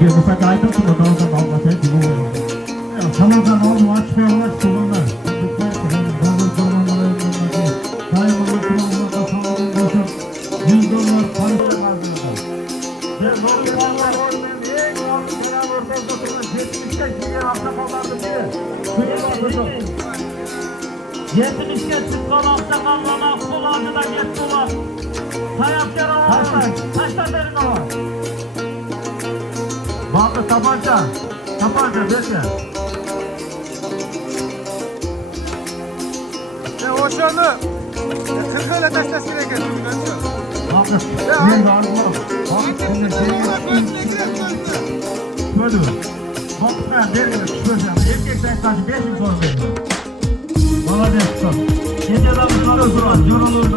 Mesela kaydım ki o da olmasa gibi olur. Tamamdan oldu aç koyarlar kullanlar. Yetmişke çıkan aksakallarına kulağını da gettiler. Sayap yer ağır. Taşlar verin ağır. Bakın tabanca. Tabanca bekle. Hoşlandı. Kırkıyla taşlasın gerek. Bakın. Ne var mı? Bakın şimdi böyle. Bakın ben derim ki erkekten karşı 5 yıl sonra veriyorum. Bana destek. Gece adamı kalır duran, yorulurdu.